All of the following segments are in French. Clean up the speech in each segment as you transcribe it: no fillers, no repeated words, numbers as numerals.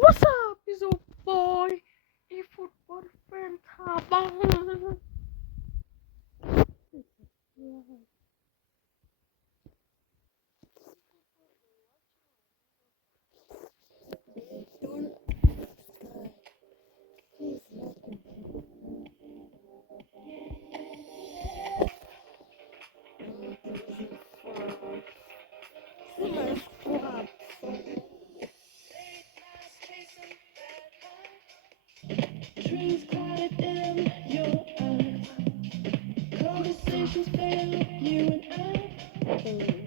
What's up, is your boy? A football fan Tabang. Dreams clouded in your eyes. Conversations fail you and I.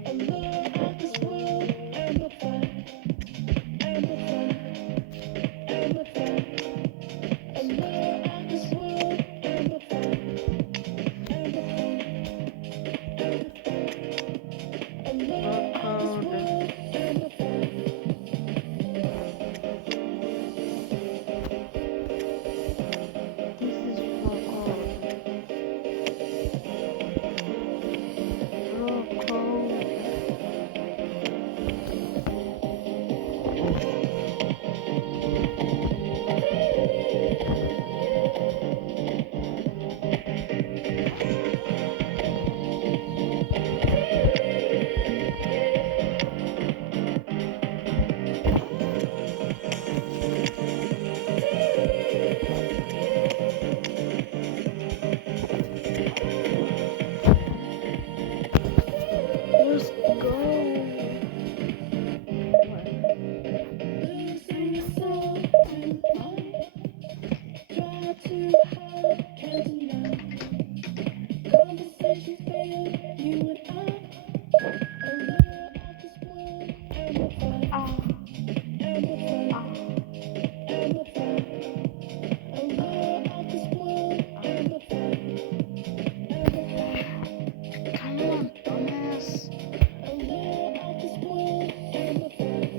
Allure of this world amplified, amplified, amplified. Allure of this world amplified, amplified, amplified. Allure of this world amplified. Let's go. Losing your soul tonight. Try too hard, can't deny. Conversations fail you and I. Allure of this world amplified, amplified, amplified. Allure of this world amplified, amplified. Come on, dumbass. Allure of this world amplified.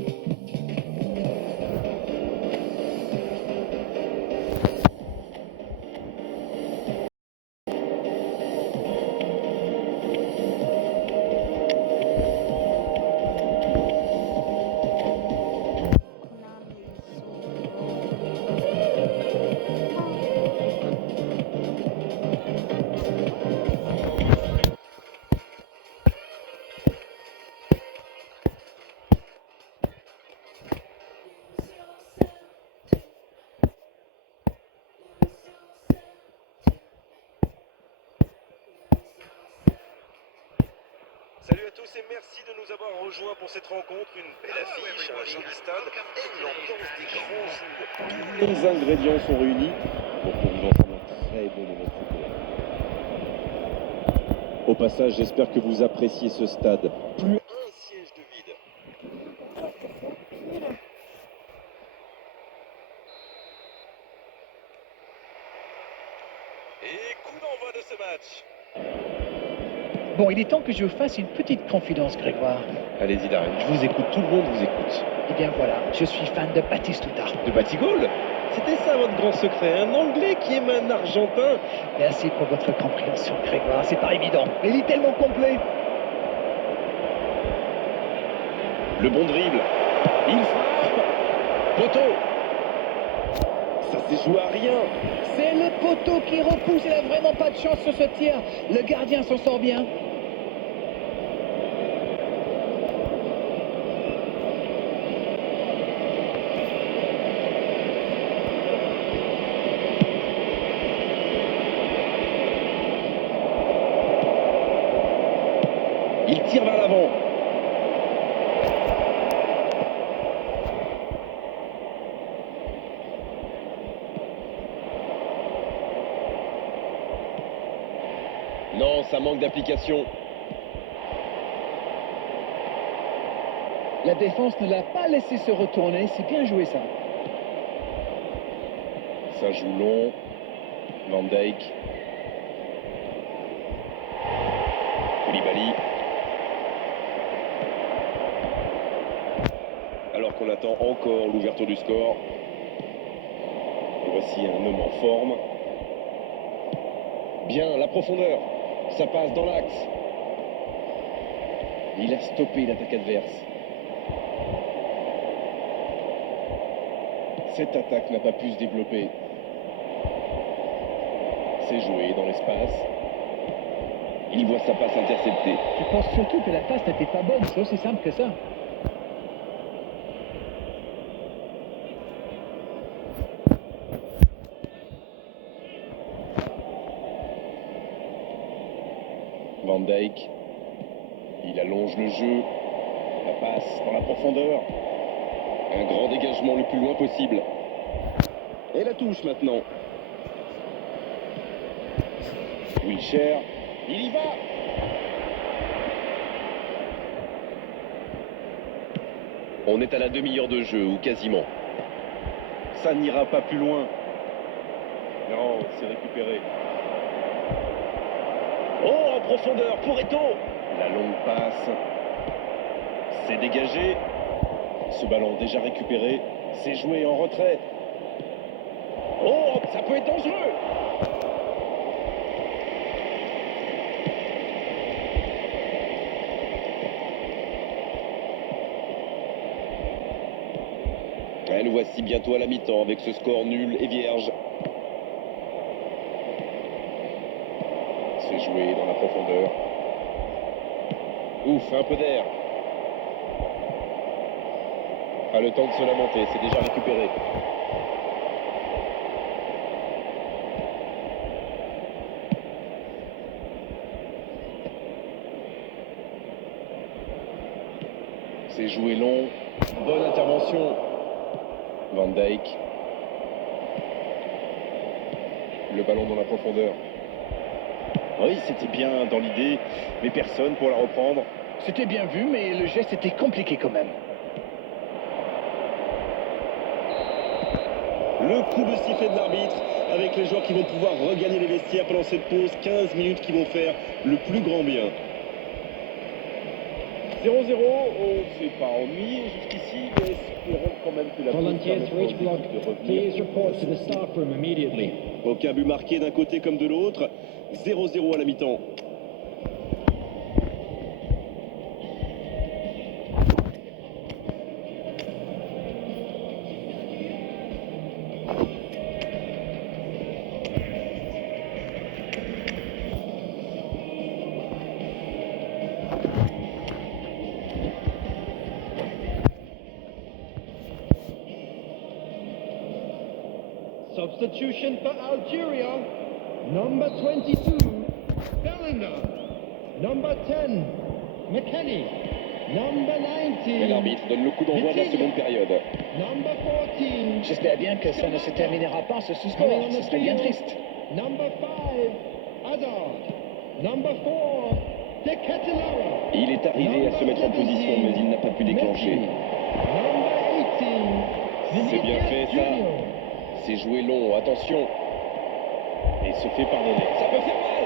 Salut à tous et merci de nous avoir rejoints pour cette rencontre. Une belle affiche, un joli stade et l'ambiance des grands jours. Tous les ingrédients sont réunis pour que vous ensemble un très bon moment de football. Au passage, j'espère que vous appréciez ce stade. Plus un siège de vide. Et coup d'envoi de ce match. Bon, il est temps que je vous fasse une petite confidence, Grégoire. Allez-y Darren, je vous écoute, tout le monde vous écoute. Eh bien voilà, je suis fan de Batistuta. De Batigol? C'était ça votre grand secret, un Anglais qui aime un Argentin. Merci pour votre compréhension, Grégoire. C'est pas évident, mais il est tellement complet. Le bon dribble. Il frappe. Poteau. Ça s'est joué à rien. C'est le poteau qui repousse. Il a vraiment pas de chance sur ce tir. Le gardien s'en sort bien. Il tire vers l'avant. Non, ça manque d'application. La défense ne l'a pas laissé se retourner. C'est bien joué, ça. Ça joue long. Van Dijk. Koulibaly. Alors qu'on attend encore l'ouverture du score. Et voici un homme en forme. Bien, la profondeur. Ça passe dans l'axe. Il a stoppé l'attaque adverse. Cette attaque n'a pas pu se développer. C'est joué dans l'espace. Il voit sa passe interceptée. Je pense surtout que la passe n'était pas bonne, c'est aussi simple que ça. Van Dijk. Il allonge le jeu. La passe dans la profondeur. Un grand dégagement le plus loin possible. Et la touche maintenant. Wilshere. Il y va. On est à la demi-heure de jeu, ou quasiment. Ça n'ira pas plus loin. Non, c'est récupéré. Oh, en profondeur pour Eto'o. La longue passe. C'est dégagé. Ce ballon déjà récupéré. C'est joué en retrait. Oh, ça peut être dangereux. Et le voici bientôt à la mi-temps avec ce score nul et vierge. C'est joué dans la profondeur. Ouf, un peu d'air. Pas le temps de se lamenter, c'est déjà récupéré. C'est joué long. Bonne intervention. Van Dijk. Le ballon dans la profondeur. Oui, c'était bien dans l'idée, mais personne pour la reprendre. C'était bien vu, mais le geste était compliqué quand même. Le coup de sifflet de l'arbitre avec les joueurs qui vont pouvoir regagner les vestiaires pendant cette pause. 15 minutes qui vont faire le plus grand bien. 0-0, on s'est pas ennuyé jusqu'ici, mais espérons quand même que la Volunteers to each block, de revenir. please report to the staff room immediately. Aucun but marqué d'un côté comme de l'autre. 0-0 à la mi-temps. Substitution for Algeria. Number 22, Bellingham. Number 10, McKennie. Number Et 19, l'arbitre donne le coup d'envoi de la seconde période. number 14, J'espère bien que ça ne se terminera pas ce sous-score, ce serait bien triste. number 5, Hazard. Number 4, De Ketelaere. Il est arrivé à se mettre en position, mais il n'a pas pu déclencher. Number 18, C'est bien fait, ça. Junior. C'est joué long, attention. Et se fait pardonner. Ça peut faire mal.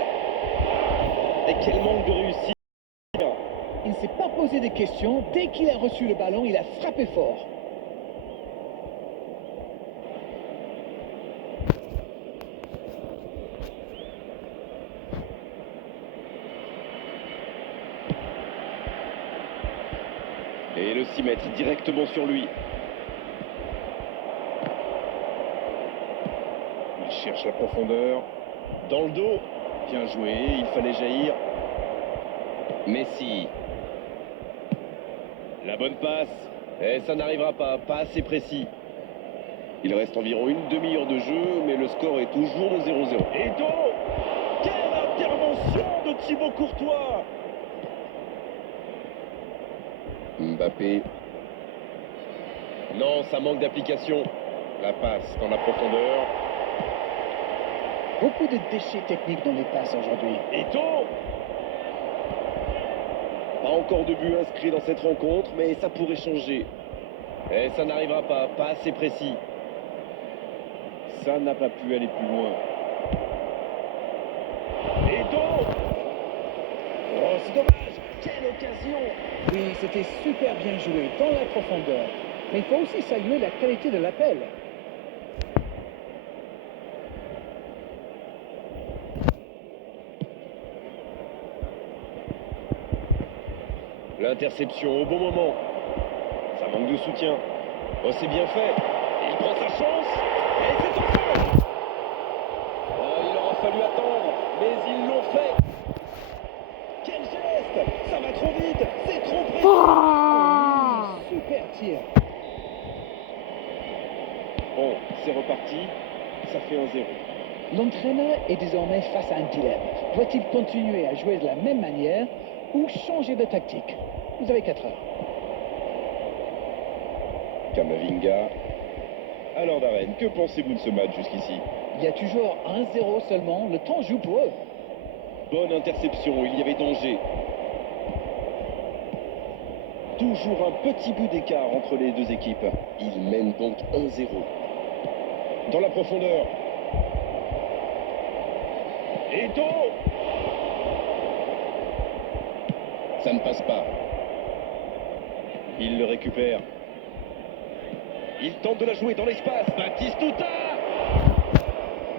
Et quel manque de réussite. Il ne s'est pas posé de questions. Dès qu'il a reçu le ballon, il a frappé fort. Et le 6 mètres directement sur lui. Il cherche la profondeur. Dans le dos. Bien joué, il fallait jaillir. Messi. La bonne passe. Et ça n'arrivera pas, pas assez précis. Il reste environ une demi-heure de jeu, mais le score est toujours de 0-0. Eto'o. Quelle intervention de Thibaut Courtois. Mbappé. Non, ça manque d'application. La passe dans la profondeur. Beaucoup de déchets techniques dans les passes aujourd'hui. Eto'o. Pas encore de but inscrit dans cette rencontre, mais ça pourrait changer. Et ça n'arrivera pas, pas assez précis. Ça n'a pas pu aller plus loin. Eto'o. Oh, c'est dommage. Quelle occasion. Oui, c'était super bien joué dans la profondeur. Mais il faut aussi saluer la qualité de l'appel. L'interception au bon moment. Ça manque de soutien. Oh, c'est bien fait. Il prend sa chance et c'est au fond. Oh, il aura fallu attendre, mais ils l'ont fait. Quel geste! Ça va trop vite, c'est trop précis. Ah. Super tir. Bon, c'est reparti, ça fait 1-0. L'entraîneur est désormais face à un dilemme. Doit-il continuer à jouer de la même manière ou changer de tactique? Vous avez 4 heures. Kamavinga. Alors Darren, que pensez-vous de ce match jusqu'ici? Il y a toujours 1-0 seulement. Le temps joue pour eux. Bonne interception, il y avait danger. Toujours un petit bout d'écart entre les deux équipes. Ils mènent donc 1-0. Dans la profondeur. Eto'o! Ça ne passe pas. Il le récupère. Il tente de la jouer dans l'espace. Batistuta!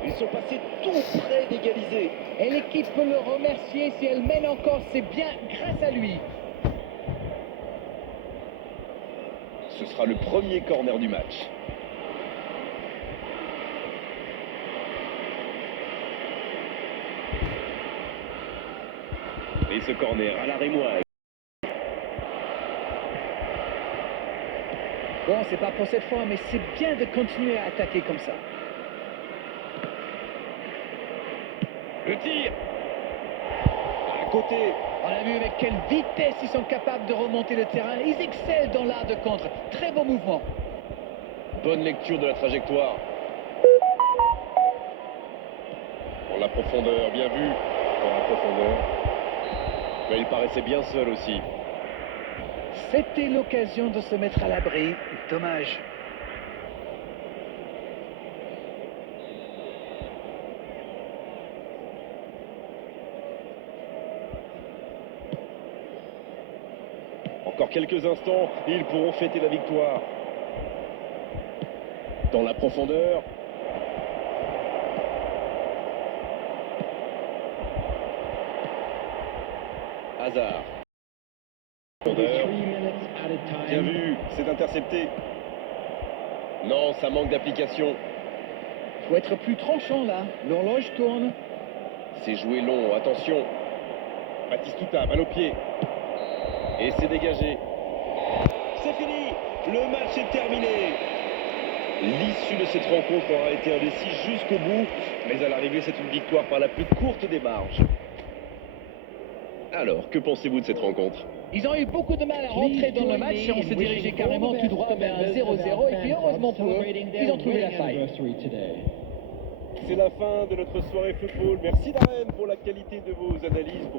Ils sont passés tout près d'égaliser. Et l'équipe peut le remercier si elle mène encore. C'est bien grâce à lui. Ce sera le premier corner du match. Et ce corner à l'arrêt moi. Bon, c'est pas pour cette fois, mais c'est bien de continuer à attaquer comme ça. Le tir à côté. On a vu avec quelle vitesse ils sont capables de remonter le terrain. Ils excellent dans l'art de contre. Très beau mouvement. Bonne lecture de la trajectoire. Dans la profondeur, bien vu. Dans la profondeur. Mais il paraissait bien seul aussi. C'était l'occasion de se mettre à l'abri. Dommage. Encore quelques instants, et ils pourront fêter la victoire. Dans la profondeur. Hazard. Profondeur. 3 minutes at a Bien time. vu, c'est intercepté. Non, ça manque d'application. Faut être plus tranchant là. L'horloge tourne. C'est joué long, attention. Batistuta, balle au pied. Et c'est dégagé. C'est fini. Le match est terminé. L'issue de cette rencontre aura été indécise jusqu'au bout. Mais à l'arrivée, c'est une victoire par la plus courte des marges. Alors, que pensez-vous de cette rencontre? Ils ont eu beaucoup de mal à rentrer dans le match et on s'est dirigé carrément tout droit vers un 0-0. Et puis heureusement pour eux, ils ont trouvé la faille. C'est la fin de notre soirée football. Merci Darren pour la qualité de vos analyses.